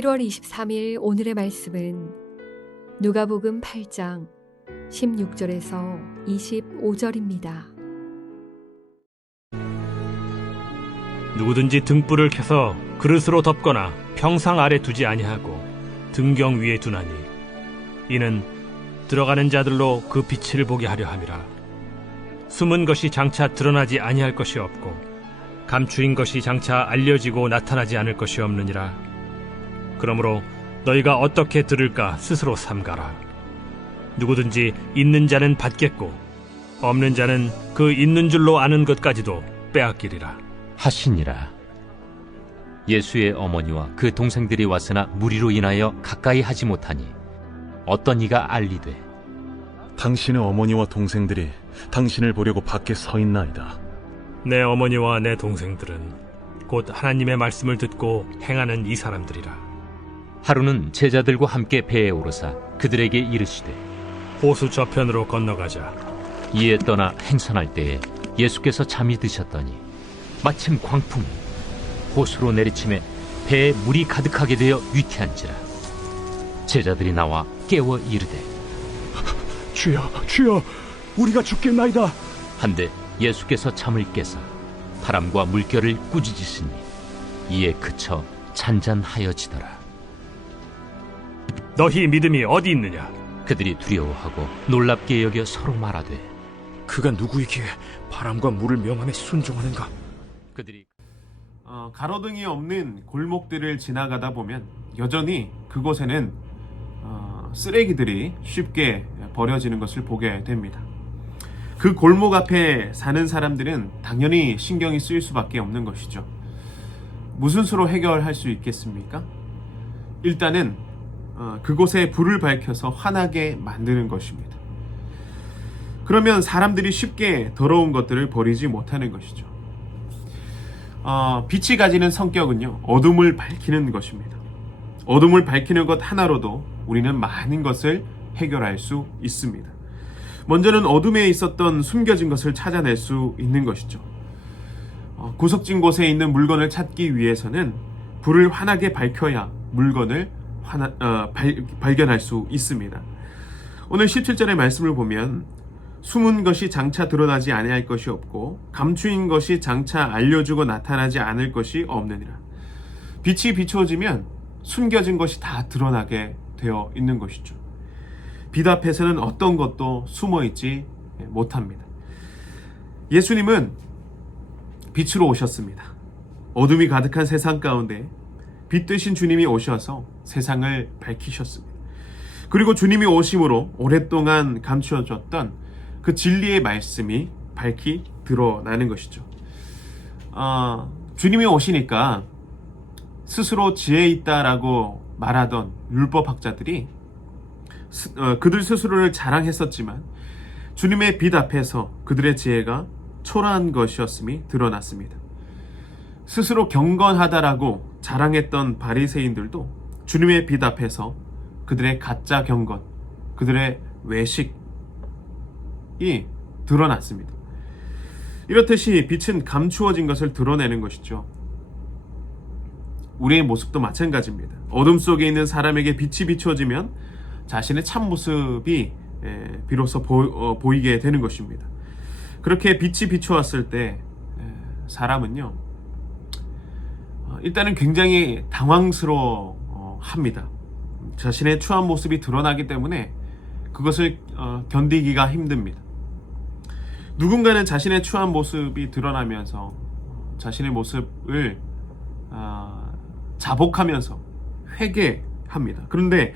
1월 23일 오늘의 말씀은 누가복음 8장 16절에서 25절입니다. 누구든지 등불을 켜서 그릇으로 덮거나 평상 아래 두지 아니하고 등경 위에 두나니 이는 들어가는 자들로 그 빛을 보게 하려 함이라. 숨은 것이 장차 드러나지 아니할 것이 없고 감추인 것이 장차 알려지고 나타나지 않을 것이 없느니라. 그러므로 너희가 어떻게 들을까 스스로 삼가라. 누구든지 있는 자는 받겠고 없는 자는 그 있는 줄로 아는 것까지도 빼앗기리라 하시니라. 예수의 어머니와 그 동생들이 왔으나 무리로 인하여 가까이 하지 못하니 어떤 이가 알리되 당신의 어머니와 동생들이 당신을 보려고 밖에 서 있나이다. 내 어머니와 내 동생들은 곧 하나님의 말씀을 듣고 행하는 이 사람들이라. 하루는 제자들과 함께 배에 오르사 그들에게 이르시되 호수 저편으로 건너가자. 이에 떠나 행선할 때에 예수께서 잠이 드셨더니 마침 광풍이 호수로 내리침에 배에 물이 가득하게 되어 위태한지라. 제자들이 나와 깨워 이르되 주여, 우리가 죽겠나이다. 한데 예수께서 잠을 깨사 바람과 물결을 꾸짖으시니 이에 그쳐 잔잔하여지더라. 너희 믿음이 어디 있느냐? 그들이 두려워하고 놀랍게 여겨 서로 말하되 그가 누구이기에 바람과 물을 명함에 순종하는가? 그들이 가로등이 없는 골목들을 지나가다 보면 여전히 그곳에는 쓰레기들이 쉽게 버려지는 것을 보게 됩니다. 그 골목 앞에 사는 사람들은 당연히 신경이 쓰일 수밖에 없는 것이죠. 무슨 수로 해결할 수 있겠습니까? 일단은 그곳에 불을 밝혀서 환하게 만드는 것입니다. 그러면 사람들이 쉽게 더러운 것들을 버리지 못하는 것이죠. 빛이 가지는 성격은요, 어둠을 밝히는 것입니다. 어둠을 밝히는 것 하나로도 우리는 많은 것을 해결할 수 있습니다. 먼저는 어둠에 있었던 숨겨진 것을 찾아낼 수 있는 것이죠. 구석진 곳에 있는 물건을 찾기 위해서는 불을 환하게 밝혀야 물건을 발견할 수 있습니다. 오늘 17절의 말씀을 보면 숨은 것이 장차 드러나지 아니할 것이 없고 감추인 것이 장차 알려주고 나타나지 않을 것이 없느니라. 빛이 비추어지면 숨겨진 것이 다 드러나게 되어 있는 것이죠. 빛 앞에서는 어떤 것도 숨어있지 못합니다. 예수님은 빛으로 오셨습니다. 어둠이 가득한 세상 가운데 빛 되신 주님이 오셔서 세상을 밝히셨습니다. 그리고 주님이 오심으로 오랫동안 감추어졌던 그 진리의 말씀이 밝히 드러나는 것이죠. 주님이 오시니까 스스로 지혜 있다라고 말하던 율법학자들이 그들 스스로를 자랑했었지만 주님의 빛 앞에서 그들의 지혜가 초라한 것이었음이 드러났습니다. 스스로 경건하다라고 자랑했던 바리새인들도 주님의 빛 앞에서 그들의 가짜 경건, 그들의 외식이 드러났습니다. 이렇듯이 빛은 감추어진 것을 드러내는 것이죠. 우리의 모습도 마찬가지입니다. 어둠 속에 있는 사람에게 빛이 비추어지면 자신의 참모습이 비로소 보이게 되는 것입니다. 그렇게 빛이 비추었을 때 사람은요, 일단은 굉장히 당황스러워합니다. 자신의 추한 모습이 드러나기 때문에 그것을 견디기가 힘듭니다. 누군가는 자신의 추한 모습이 드러나면서 자신의 모습을 자복하면서 회개합니다. 그런데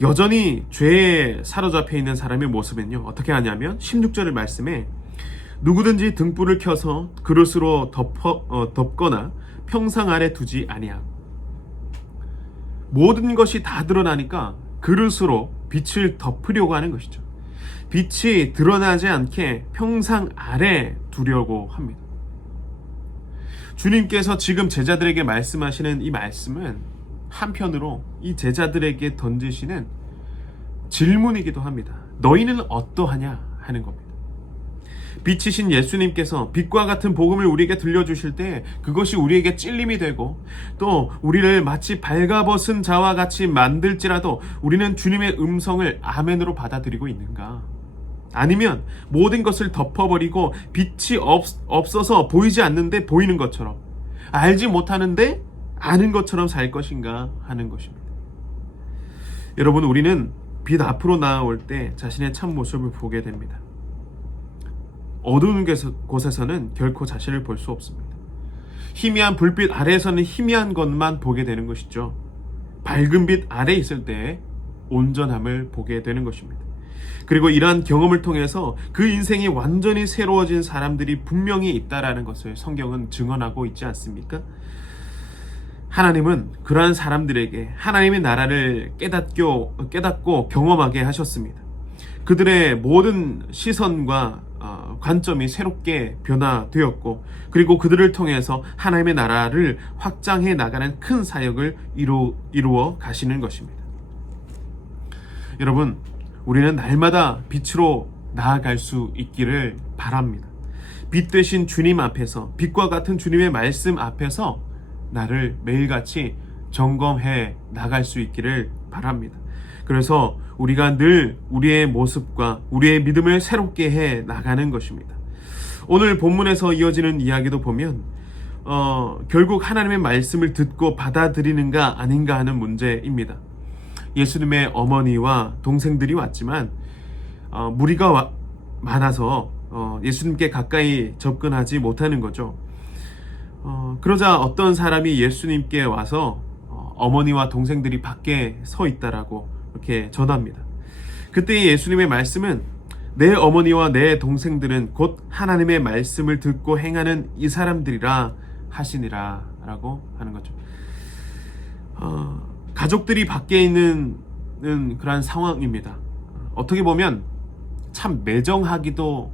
여전히 죄에 사로잡혀 있는 사람의 모습은요, 어떻게 하냐면 16절의 말씀에 누구든지 등불을 켜서 그릇으로 덮거나 평상 아래 두지 아니하고, 모든 것이 다 드러나니까 그릇으로 빛을 덮으려고 하는 것이죠. 빛이 드러나지 않게 평상 아래 두려고 합니다. 주님께서 지금 제자들에게 말씀하시는 이 말씀은 한편으로 이 제자들에게 던지시는 질문이기도 합니다. 너희는 어떠하냐 하는 겁니다. 빛이신 예수님께서 빛과 같은 복음을 우리에게 들려주실 때 그것이 우리에게 찔림이 되고 또 우리를 마치 발가벗은 자와 같이 만들지라도 우리는 주님의 음성을 아멘으로 받아들이고 있는가? 아니면 모든 것을 덮어버리고 빛이 없어서 보이지 않는데 보이는 것처럼, 알지 못하는데 아는 것처럼 살 것인가 하는 것입니다. 여러분, 우리는 빛 앞으로 나아올 때 자신의 참 모습을 보게 됩니다. 어두운 곳에서는 결코 자신을 볼 수 없습니다. 희미한 불빛 아래에서는 희미한 것만 보게 되는 것이죠. 밝은 빛 아래에 있을 때 온전함을 보게 되는 것입니다. 그리고 이러한 경험을 통해서 그 인생이 완전히 새로워진 사람들이 분명히 있다라는 것을 성경은 증언하고 있지 않습니까? 하나님은 그러한 사람들에게 하나님의 나라를 깨닫고 경험하게 하셨습니다. 그들의 모든 시선과 관점이 새롭게 변화되었고, 그리고 그들을 통해서 하나님의 나라를 확장해 나가는 큰 사역을 이루어 가시는 것입니다. 여러분, 우리는 날마다 빛으로 나아갈 수 있기를 바랍니다. 빛 되신 주님 앞에서, 빛과 같은 주님의 말씀 앞에서 나를 매일같이 점검해 나갈 수 있기를 바랍니다. 그래서 우리가 늘 우리의 모습과 우리의 믿음을 새롭게 해 나가는 것입니다. 오늘 본문에서 이어지는 이야기도 보면 결국 하나님의 말씀을 듣고 받아들이는가 아닌가 하는 문제입니다. 예수님의 어머니와 동생들이 왔지만 무리가 많아서 예수님께 가까이 접근하지 못하는 거죠. 그러자 어떤 사람이 예수님께 와서 어머니와 동생들이 밖에 서 있다라고 이렇게 전합니다. 그때 예수님의 말씀은 내 어머니와 내 동생들은 곧 하나님의 말씀을 듣고 행하는 이 사람들이라 하시니라 라고 하는 거죠. 가족들이 밖에 있는 그런 상황입니다. 어떻게 보면 참 매정하기도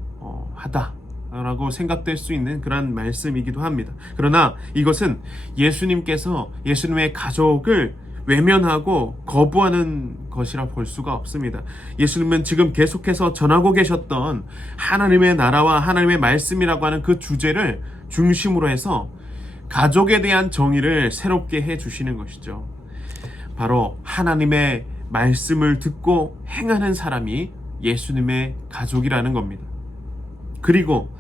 하다라고 생각될 수 있는 그런 말씀이기도 합니다. 그러나 이것은 예수님께서 예수님의 가족을 외면하고 거부하는 것이라 볼 수가 없습니다. 예수님은 지금 계속해서 전하고 계셨던 하나님의 나라와 하나님의 말씀이라고 하는 그 주제를 중심으로 해서 가족에 대한 정의를 새롭게 해주시는 것이죠. 바로 하나님의 말씀을 듣고 행하는 사람이 예수님의 가족이라는 겁니다. 그리고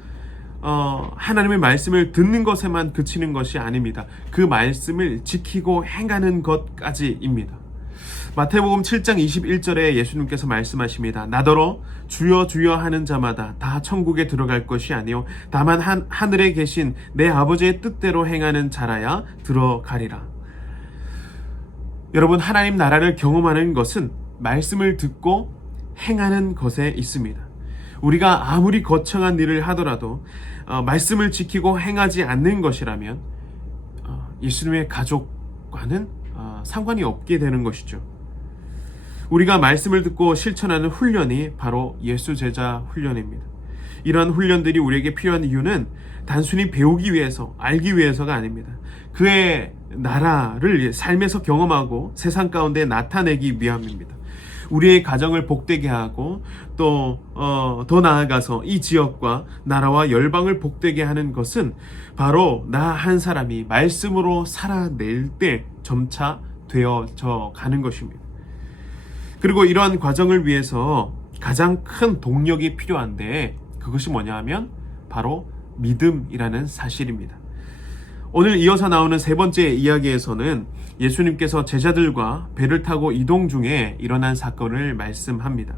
하나님의 말씀을 듣는 것에만 그치는 것이 아닙니다. 그 말씀을 지키고 행하는 것까지입니다. 마태복음 7장 21절에 예수님께서 말씀하십니다. 나더러 주여 주여 하는 자마다 다 천국에 들어갈 것이 아니요 다만 하늘에 계신 내 아버지의 뜻대로 행하는 자라야 들어가리라. 여러분, 하나님 나라를 경험하는 것은 말씀을 듣고 행하는 것에 있습니다. 우리가 아무리 거창한 일을 하더라도 말씀을 지키고 행하지 않는 것이라면 예수님의 가족과는 상관이 없게 되는 것이죠. 우리가 말씀을 듣고 실천하는 훈련이 바로 예수 제자 훈련입니다. 이러한 훈련들이 우리에게 필요한 이유는 단순히 배우기 위해서, 알기 위해서가 아닙니다. 그의 나라를 삶에서 경험하고 세상 가운데 나타내기 위함입니다. 우리의 가정을 복되게 하고 또 더 나아가서 이 지역과 나라와 열방을 복되게 하는 것은 바로 나 한 사람이 말씀으로 살아낼 때 점차 되어져 가는 것입니다. 그리고 이러한 과정을 위해서 가장 큰 동력이 필요한데 그것이 뭐냐 하면 바로 믿음이라는 사실입니다. 오늘 이어서 나오는 세 번째 이야기에서는 예수님께서 제자들과 배를 타고 이동 중에 일어난 사건을 말씀합니다.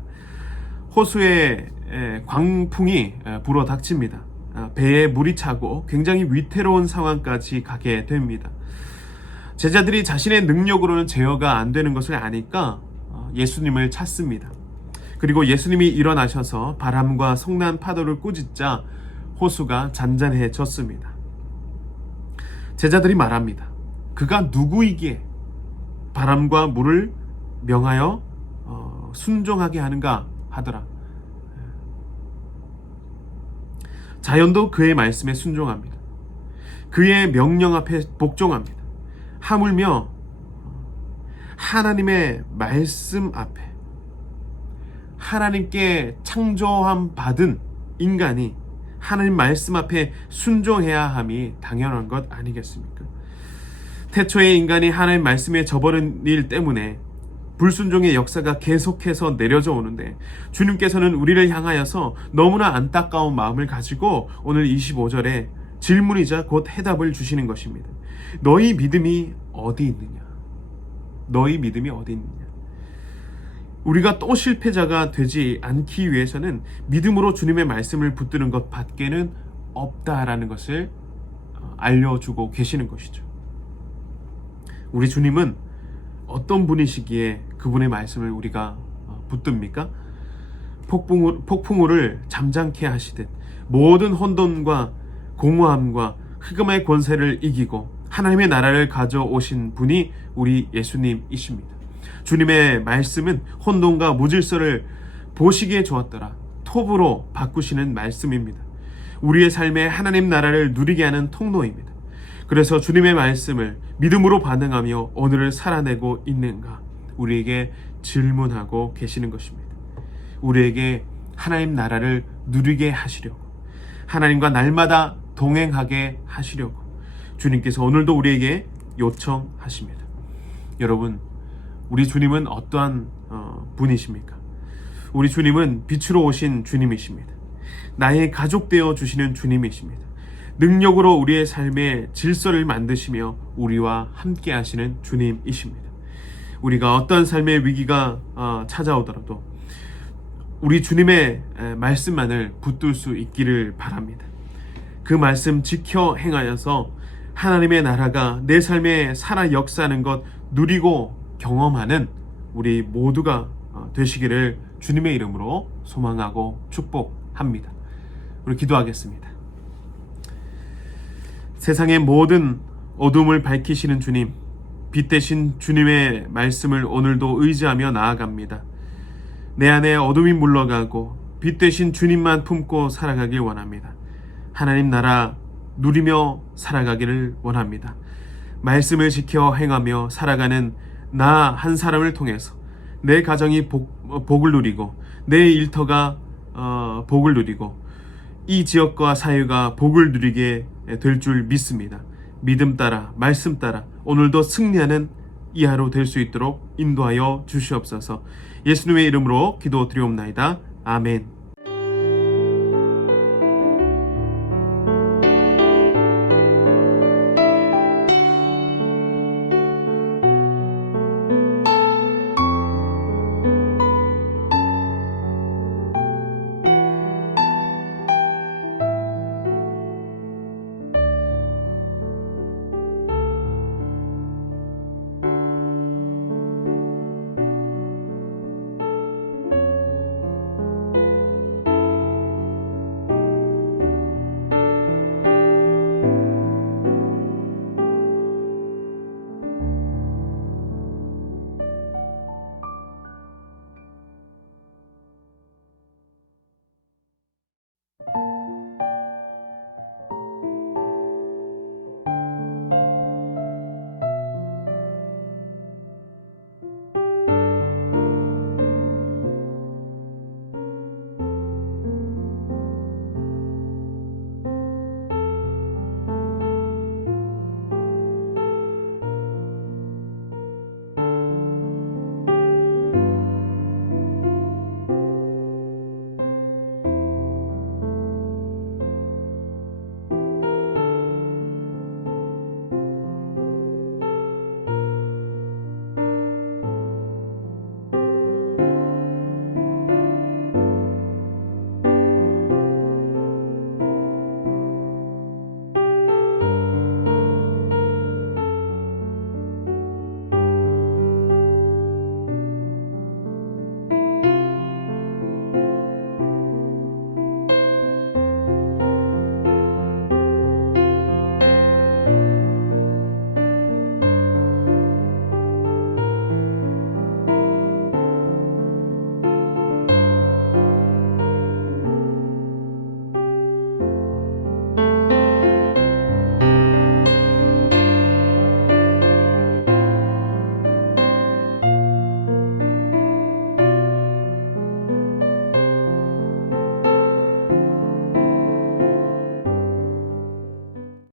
호수에 광풍이 불어 닥칩니다. 배에 물이 차고 굉장히 위태로운 상황까지 가게 됩니다. 제자들이 자신의 능력으로는 제어가 안 되는 것을 아니까 예수님을 찾습니다. 그리고 예수님이 일어나셔서 바람과 성난 파도를 꾸짖자 호수가 잔잔해졌습니다. 제자들이 말합니다. 그가 누구이기에 바람과 물을 명하여 순종하게 하는가 하더라. 자연도 그의 말씀에 순종합니다. 그의 명령 앞에 복종합니다. 하물며 하나님의 말씀 앞에 하나님께 창조함 받은 인간이 하나님 말씀 앞에 순종해야 함이 당연한 것 아니겠습니까? 태초에 인간이 하나님 말씀에 저버린 일 때문에 불순종의 역사가 계속해서 내려져 오는데, 주님께서는 우리를 향하여서 너무나 안타까운 마음을 가지고 오늘 25절에 질문이자 곧 해답을 주시는 것입니다. 너희 믿음이 어디 있느냐? 너희 믿음이 어디 있느냐? 우리가 또 실패자가 되지 않기 위해서는 믿음으로 주님의 말씀을 붙드는 것 밖에는 없다라는 것을 알려주고 계시는 것이죠. 우리 주님은 어떤 분이시기에 그분의 말씀을 우리가 붙듭니까? 폭풍우를 잠잠케 하시듯 모든 혼돈과 공허함과 흑암의 권세를 이기고 하나님의 나라를 가져오신 분이 우리 예수님이십니다. 주님의 말씀은 혼돈과 무질서를 보시기에 좋았더라 톱으로 바꾸시는 말씀입니다. 우리의 삶에 하나님 나라를 누리게 하는 통로입니다. 그래서 주님의 말씀을 믿음으로 반응하며 오늘을 살아내고 있는가, 우리에게 질문하고 계시는 것입니다. 우리에게 하나님 나라를 누리게 하시려고, 하나님과 날마다 동행하게 하시려고 주님께서 오늘도 우리에게 요청하십니다. 여러분, 우리 주님은 어떠한 분이십니까? 우리 주님은 빛으로 오신 주님이십니다. 나의 가족 되어 주시는 주님이십니다. 능력으로 우리의 삶의 질서를 만드시며 우리와 함께 하시는 주님이십니다. 우리가 어떤 삶의 위기가 찾아오더라도 우리 주님의 말씀만을 붙들 수 있기를 바랍니다. 그 말씀 지켜 행하여서 하나님의 나라가 내 삶에 살아 역사하는 것 누리고 경험하는 우리 모두가 되시기를 주님의 이름으로 소망하고 축복합니다. 우리 기도하겠습니다. 세상의 모든 어둠을 밝히시는 주님, 빛 대신 주님의 말씀을 오늘도 의지하며 나아갑니다. 내 안에 어둠이 물러가고 빛 대신 주님만 품고 살아가길 원합니다. 하나님 나라 누리며 살아가기를 원합니다. 말씀을 지켜 행하며 살아가는 나 한 사람을 통해서 내 가정이 복을 누리고 내 일터가 복을 누리고 이 지역과 사회가 복을 누리게 될 줄 믿습니다. 믿음 따라 말씀 따라 오늘도 승리하는 이 하루 될 수 있도록 인도하여 주시옵소서. 예수님의 이름으로 기도드리옵나이다. 아멘.